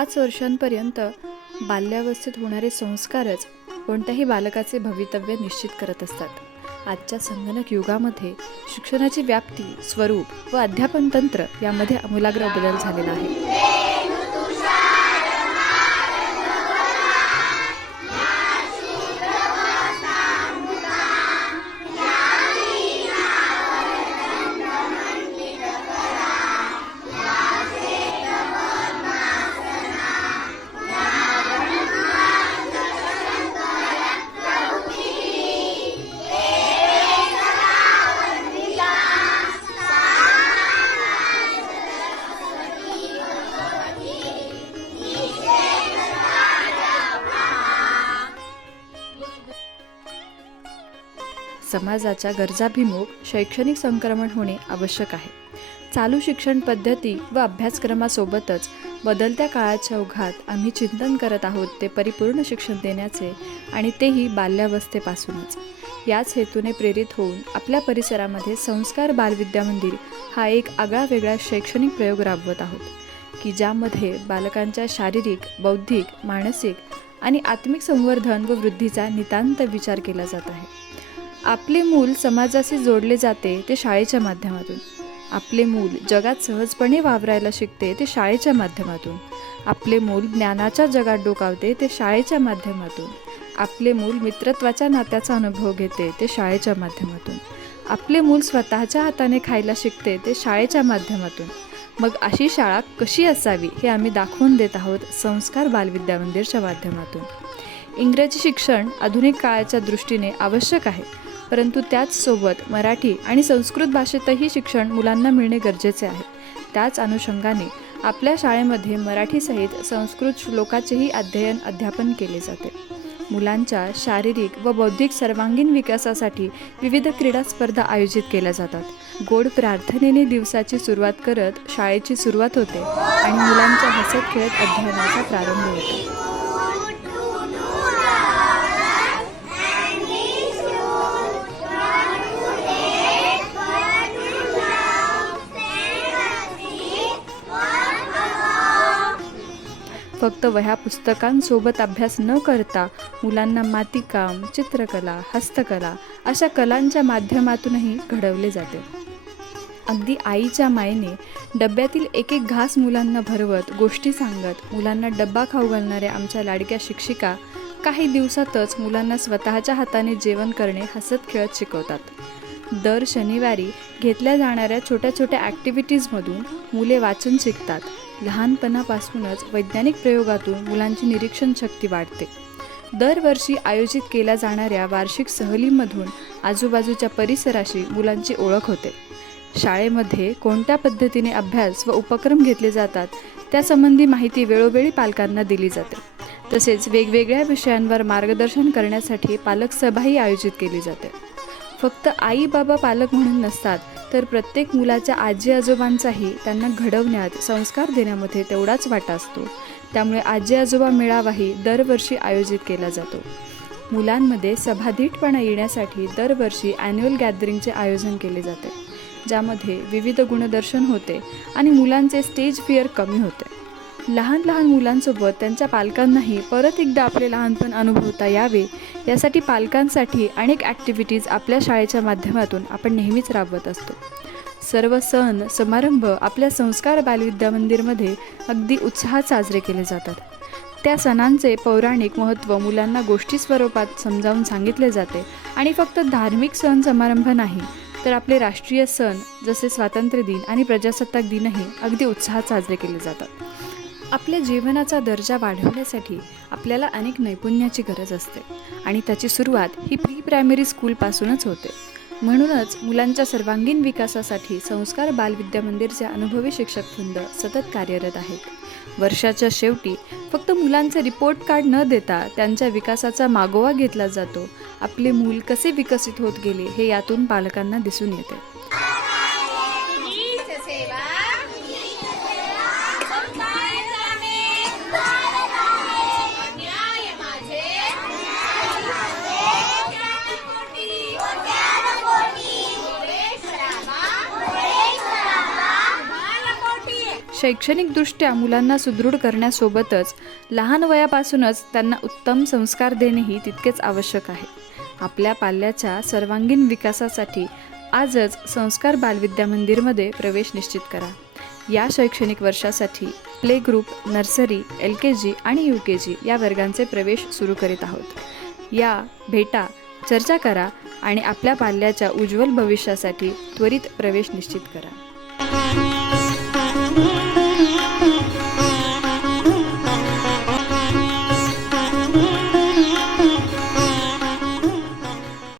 5 वर्षांपर्यंत बाल्यावस्थेत होणारे संस्कारच कोणत्याही बालकाचे भवितव्य निश्चित करत असतात। आजच्या संगणक युगामध्ये शिक्षणाची व्याप्ती, स्वरूप व अध्यापन तंत्र यामध्ये आमूलाग्र बदल झालेला आहे। समाजाच्या गरजाभिमुख शैक्षणिक संक्रमण होणे आवश्यक आहे। चालू शिक्षण पद्धती व अभ्यासक्रमासोबतच बदलत्या काळाच्या ओघात आम्ही चिंतन करत आहोत ते परिपूर्ण शिक्षण देण्याचे, आणि तेही बाल्यावस्थेपासूनच। याच हेतूने प्रेरित होऊन आपल्या परिसरामध्ये संस्कार बालविद्या मंदिर हा एक आगळावेगळा शैक्षणिक प्रयोग राबवत आहोत की ज्यामध्ये बालकांच्या शारीरिक, बौद्धिक, मानसिक आणि आत्मिक संवर्धन व वृद्धीचा नितांत विचार केला जात आहे। आपले मूल समाजाशी जोडले जाते ते शाळेच्या माध्यमातून। आपले मूल जगात सहजपणे वावरायला शिकते ते शाळेच्या माध्यमातून। आपले मूल ज्ञानाच्या जगात डोकावते ते शाळेच्या माध्यमातून। आपले मूल मित्रत्वाच्या नात्याचा अनुभव घेते ते शाळेच्या माध्यमातून। आपले मूल स्वतःच्या हाताने खायला शिकते ते शाळेच्या माध्यमातून। मग अशी शाळा कशी असावी हे आम्ही दाखवून देत आहोत संस्कार बालविद्या मंदिरच्या माध्यमातून। इंग्रजी शिक्षण आधुनिक काळाच्या दृष्टीने आवश्यक आहे, परंतु त्याच सोबत मराठी आणि संस्कृत भाषेतही शिक्षण मुलांना मिळणे गरजेचे आहे। त्याच अनुषंगाने आपल्या शाळेमध्ये मराठीसहित संस्कृत श्लोकाचेही अध्यापन केले जाते। मुलांच्या शारीरिक व बौद्धिक सर्वांगीण विकासासाठी विविध क्रीडा स्पर्धा आयोजित केल्या जातात। गोड प्रार्थनेने दिवसाची सुरुवात करत शाळेची सुरुवात होते आणि मुलांच्या हसत खेळत अध्ययनाचा प्रारंभ होतो। फक्त वह्या पुस्तकांसोबत अभ्यास न करता मुलांना मातीकाम, चित्रकला, हस्तकला अशा कलांच्या माध्यमातूनही घडवले जाते। अगदी आईच्या मायेने डब्यातील एक एक घास मुलांना भरवत, गोष्टी सांगत मुलांना डब्बा खाऊ घालणाऱ्या आमच्या लाडक्या शिक्षिका काही दिवसातच मुलांना स्वतःच्या हाताने जेवण करणे हसत खेळत शिकवतात। दर शनिवारी घेतल्या जाणाऱ्या छोट्या छोट्या ॲक्टिव्हिटीजमधून मुले वाचन शिकतात। लहानपणापासूनच वैज्ञानिक प्रयोगातून मुलांची निरीक्षण शक्ती वाढते। दरवर्षी आयोजित केल्या जाणाऱ्या वार्षिक सहलीमधून आजूबाजूच्या परिसराशी मुलांची ओळख होते। शाळेमध्ये कोणत्या पद्धतीने अभ्यास व उपक्रम घेतले जातात त्यासंबंधी माहिती वेळोवेळी पालकांना दिली जाते। तसेच वेगवेगळ्या विषयांवर मार्गदर्शन करण्यासाठी पालक सभाही आयोजित केली जाते। फक्त आई बाबा पालक म्हणून नसतात, तर प्रत्येक मुलाच्या आजी आजोबांचाही त्यांना घडवण्यात, संस्कार देण्यामध्ये तेवढाच वाटा असतो। त्यामुळे आजी आजोबा मेळावाही दरवर्षी आयोजित केला जातो। मुलांमध्ये सभाधीटपणा येण्यासाठी दरवर्षी ॲन्युअल गॅदरिंगचे आयोजन केले जाते, ज्यामध्ये विविध गुणदर्शन होते आणि मुलांचे स्टेज फिअर कमी होते। लहान लहान मुलांसोबत त्यांच्या पालकांनाही परत एकदा आपले लहानपण अनुभवता यावे यासाठी पालकांसाठी अनेक ॲक्टिव्हिटीज आपल्या शाळेच्या माध्यमातून आपण नेहमीच राबवत असतो। सर्व सण समारंभ आपल्या संस्कार बालविद्या मंदिरमध्ये अगदी उत्साहात साजरे केले जातात। त्या सणांचे पौराणिक महत्त्व मुलांना गोष्टी स्वरूपात समजावून सांगितले जाते आणि फक्त धार्मिक सण समारंभ नाही, तर आपले राष्ट्रीय सण जसे स्वातंत्र्य दिन आणि प्रजासत्ताक दिनही अगदी उत्साहात साजरे केले जातात। आपल्या जीवनाचा दर्जा वाढवण्यासाठी आपल्याला अनेक नैपुण्याची गरज असते आणि त्याची सुरुवात ही प्री प्रायमरी स्कूलपासूनच होते। म्हणूनच मुलांच्या सर्वांगीण विकासासाठी संस्कार बालविद्या मंदिरचे अनुभवी शिक्षक वृंद सतत कार्यरत आहेत। वर्षाच्या शेवटी फक्त मुलांचे रिपोर्ट कार्ड न देता त्यांच्या विकासाचा मागोवा घेतला जातो। आपले मूल कसे विकसित होत गेले हे यातून पालकांना दिसून येते। शैक्षणिकदृष्ट्या मुलांना सुदृढ करण्यासोबतच लहान वयापासूनच त्यांना उत्तम संस्कार देणेही तितकेच आवश्यक आहे. आपल्या पाल्याच्या सर्वांगीण विकासासाठी आजच संस्कार बालविद्या मंदिरमध्ये प्रवेश निश्चित करा. या शैक्षणिक वर्षासाठी प्ले ग्रुप, नर्सरी, LKG आणि UKG या वर्गांचे प्रवेश सुरू करीत आहोत. या, भेटा, चर्चा करा आणि आपल्या पाल्याच्या उज्ज्वल भविष्यासाठी त्वरित प्रवेश निश्चित करा.